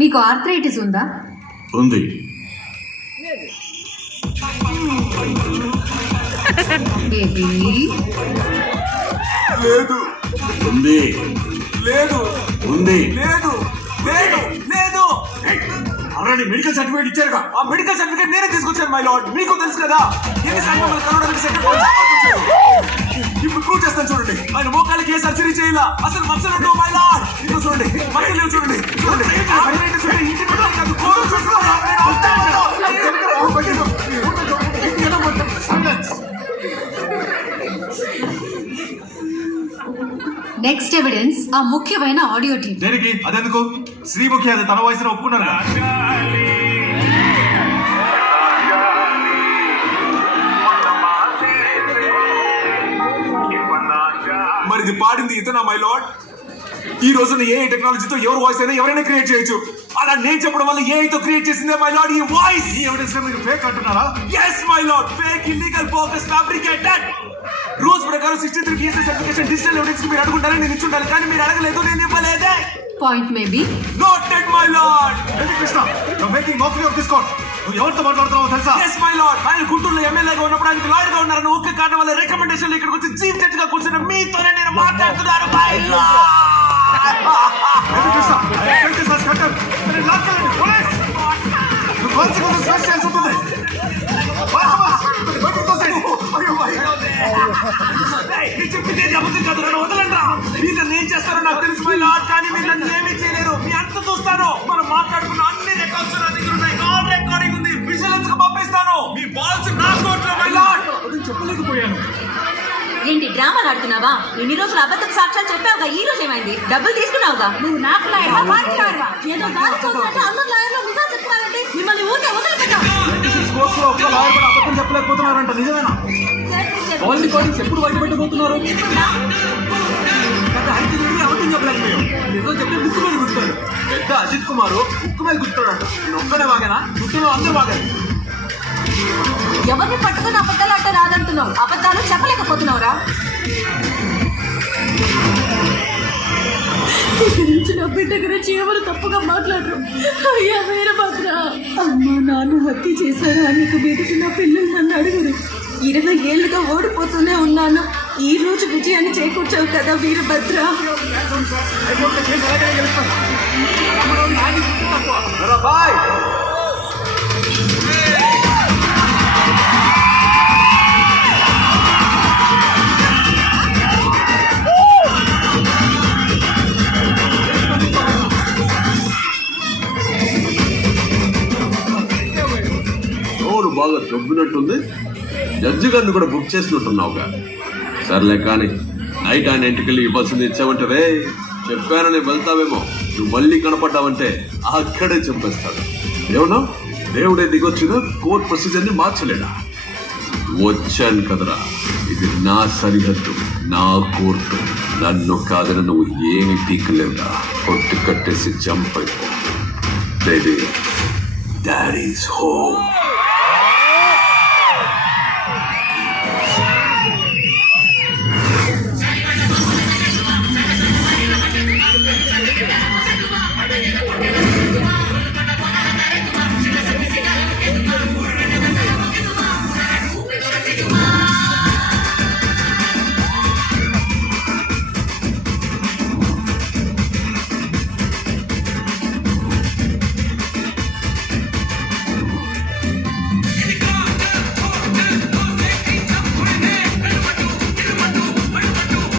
మీకు ఆర్థరైటిస్ ఉందా? ఉంది. బేబీ లేదు. ఉంది. లేదు. ఉంది. లేదు. లేదు. లేదు. ఆల్రెడీ మెడికల్ సర్టిఫికేట్ ఇచ్చారుగా. ఆ మెడికల్ సర్టిఫికేట్ నేనే తీసుకొచ్చాను మై లార్డ్. మీకు తెలుసు కదా ఎన్నిసార్లు మమ్మల్ని కలవడానికి సెక్రటరీ ఇప్పుడు ప్రూవ్ చేస్తాను చూడండి. ఆయన మోకాళ్ళకి ఏ సర్జరీ చేయాల అసలు మచ్చలు మై లార్డ్. ఇప్పుడు చూడండి మచ్చలు చూడండి చూడండి ఇంటి కాదు కోరు నెక్స్ట్ ఎవిడెన్స్ ఆ ముఖ్యమైన ఆడియో టీమ్. దేనికి? అదెందుకు? శ్రీముఖి అది తన వయసులో ఒప్పుకున్నారు. మరి ఇది పాడింది ఇతనా మై లార్డ్? ఈ రోజున ఏ టెక్నాలజీతో ఎవరు వాయిస్ అయినా ఎవరైనా క్రియేట్ చేయొచ్చు. అలా నేను చెప్పడం వల్ల ఏఐతో క్రియేట్ చేసిందే మై లార్డ్ ఈ వాయిస్. ఈ ఎవిడెన్స్ లో మీరు ఫేక్ అంటున్నారా? yes my lord. Fake, illegal, bogus, fabricated. Rules ప్రకారం 63 PSA సర్టిఫికేషన్ డిజిటల్ ఎవిడెన్స్ మీరు అడుగుంటారని నేను ఇచ్చుండాలి, కానీ మీరు అడగలేదు, నేను ఇవ్వలేదే. Point maybe noted my lord. Krishna, you're making mockery of this court. నువ్వు ఎవరితో మాట్లాడుతున్నావో తెలుసా? yes my lord. ఆయన గుంటూరులో ఎమ్మెల్యేగా ఉన్నప్పుడు ఆయనకి లాయర్ గా ఉన్నారని ఒక్క కారణం వల్ల రికమెండేషన్ ఇక్కడికి వచ్చి చీఫ్ జడ్జ్ గా కూర్చున్న మీతోనే నేను మాట్లాడుతున్నాను మై లార్డ్. కృష్ణ, లాక్కెళ్ళండి పోలీస్. నువ్వు కాన్సిక్వెన్సెస్ ఫేస్ చేయాల్సి ఉంటుంది. చెప్పింది అబద్ధం కాదు, నన్ను వదలండ్రా. మీరు నన్ను ఏం చేస్తారో నాకు తెలుసు మై లార్డ్, కానీ మీరు నన్ను ఏమీ చేయలేరు. మీ అంత చూస్తాను. మనం మాట్లాడుకున్న అన్ని రికార్డ్స్ నా దగ్గర ఉన్నాయి. కాల్ రికార్డింగ్ ఉంది. విజిలెన్స్ కు పంపిస్తాను. మీ బాల్స్ నా కోర్టులో మై లార్డ్. చెప్పలేకపోయాను. ఏంటి డ్రామాలు ఆడుతున్నావా? ఎన్ని రోజులు అబద్ధం సాక్ష్యాలు చెప్పావుగా, ఈ రోజు ఏమైంది? డబ్బులు తీసుకున్నావుగా. నువ్వు నాకు లాయర్వా, వాడికి లాయర్వా? ఏదో గాలి చూసినట్టు అందరు లాయర్లు నిజాలు చెప్తున్నారంటే మిమ్మల్ని ఊరికే వదిలిపెట్టాం. కోర్టులో ఒక్క లాయర్ కూడా అబద్ధం చెప్పలేకపోతున్నారంట, నిజమేనా? ఓన్లీ కోడింగ్స్ ఎప్పుడు బయట పెట్టబోతున్నారు? గత 5 నుండి అబద్ధం చెప్పలేకపోయాం. నిజం చెప్తే ముక్కు మీద గుర్తాడు. పెద్ద అజిత్ కుమార్ ముక్కు మీద గుర్తాడు. నేను ఒక్కనే బాగానా? గుర్తులో అందరూ బాగారు. ఎవరిని పట్టుకుని అబద్ధాలు అంటే రాదంటున్నావు. అబద్ధాలు చెప్పలేకపోతున్నావురా. ఇక్కడి నుంచి నా బిడ్డ గురించి ఎవరు తప్పుగా మాట్లాడరు. అయ్యా వీరభద్ర, అమ్మ నాన్న హత్య చేశారు అనేక మీదకి నా పిల్లలు నన్ను అడుగురు. 20 ఏళ్ళుగా ఓడిపోతూనే ఉన్నాను. ఈ రోజు విజయాన్ని చేకూర్చావు కదా వీరభద్ర. బాగా దొబ్బినట్టుంది. జడ్జి గారిని కూడా బుక్ చేసినట్టున్నావుగా. సర్లే కానీ నైట్ ఆయన ఇంటికెళ్ళి ఇవ్వాల్సింది ఇచ్చావంటే రే చెప్పానని వెళ్తావేమో. నువ్వు మళ్ళీ కనపడ్డావంటే అక్కడే చంపేస్తాడు. ఏమన్నా దేవుడే దిగొచ్చిన కోర్ట్ ప్రొసీజర్ని మార్చలేడా? వచ్చాను కదరా, ఇది నా సరిహద్దు, నా కోర్టు. నన్ను కాదని నువ్వు ఏమి పీకలేవురా. కొట్టు కట్టేసి జంప్ అయిపో. Baby, daddy's home.